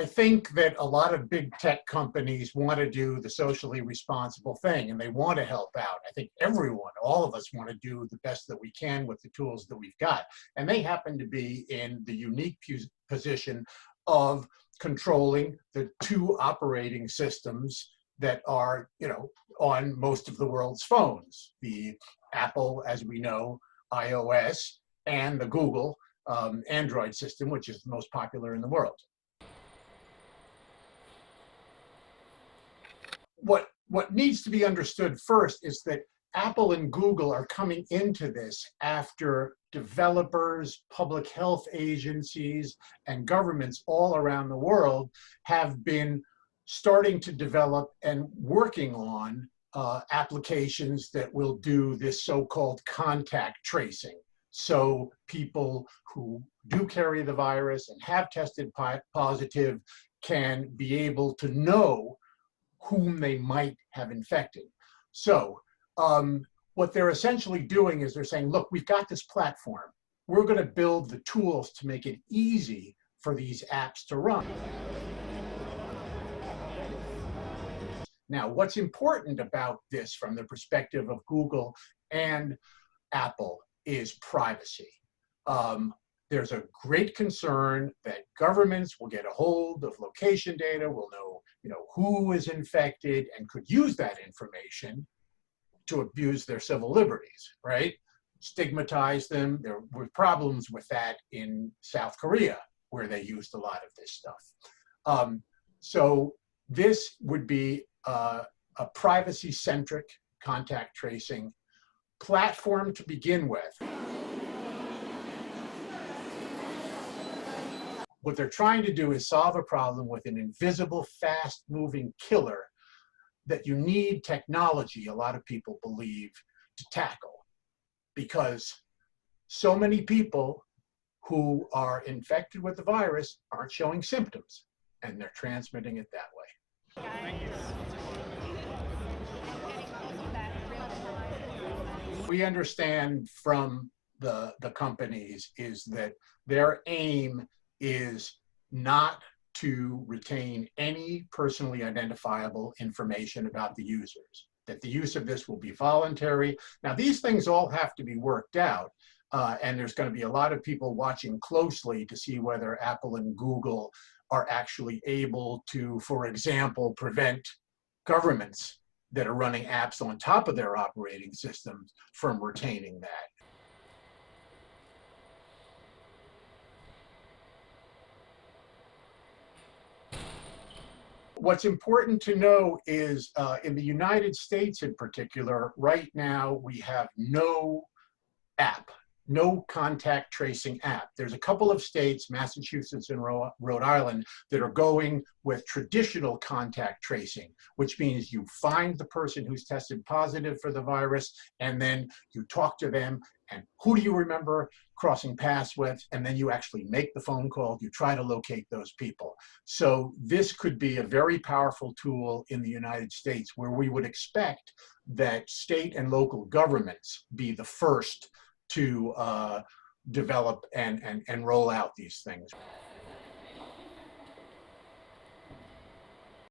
I think that a lot of big tech companies want to do the socially responsible thing and they want to help out. I think everyone, all of us want to do the best that we can with the tools that we've got. And they happen to be in the unique position of controlling the two operating systems that are, on most of the world's phones. The Apple, as we know, iOS, and the Google Android system, which is the most popular in the world. What needs to be understood first is that Apple and Google are coming into this after developers, public health agencies, and governments all around the world have been starting to develop and working on applications that will do this so-called contact tracing. So people who do carry the virus and have tested positive can be able to know whom they might have infected. So what they're essentially doing is they're saying, look, we've got this platform. We're going to build the tools to make it easy for these apps to run. Now, what's important about this from the perspective of Google and Apple is privacy. There's a great concern that governments will get a hold of location data, will know, who is infected, and could use that information to abuse their civil liberties, right? Stigmatize them. There were problems with that in South Korea, where they used a lot of this stuff. So this would be a privacy-centric contact tracing platform to begin with. What they're trying to do is solve a problem with an invisible, fast-moving killer that you need technology, a lot of people believe, to tackle. Because so many people who are infected with the virus aren't showing symptoms, and they're transmitting it that way. Thank you. We understand from the companies is that their aim is not to retain any personally identifiable information about the users, that the use of this will be voluntary. Now, these things all have to be worked out, and there's going to be a lot of people watching closely to see whether Apple and Google are actually able to, for example, prevent governments that are running apps on top of their operating systems from retaining that. What's important to know is in the United States in particular, right now we have no app, no contact tracing app. There's a couple of states, Massachusetts and Rhode Island, that are going with traditional contact tracing, which means you find the person who's tested positive for the virus, and then you talk to them, and who do you remember crossing paths with, and then you actually make the phone call, you try to locate those people. So this could be a very powerful tool in the United States, where we would expect that state and local governments be the first to develop and roll out these things.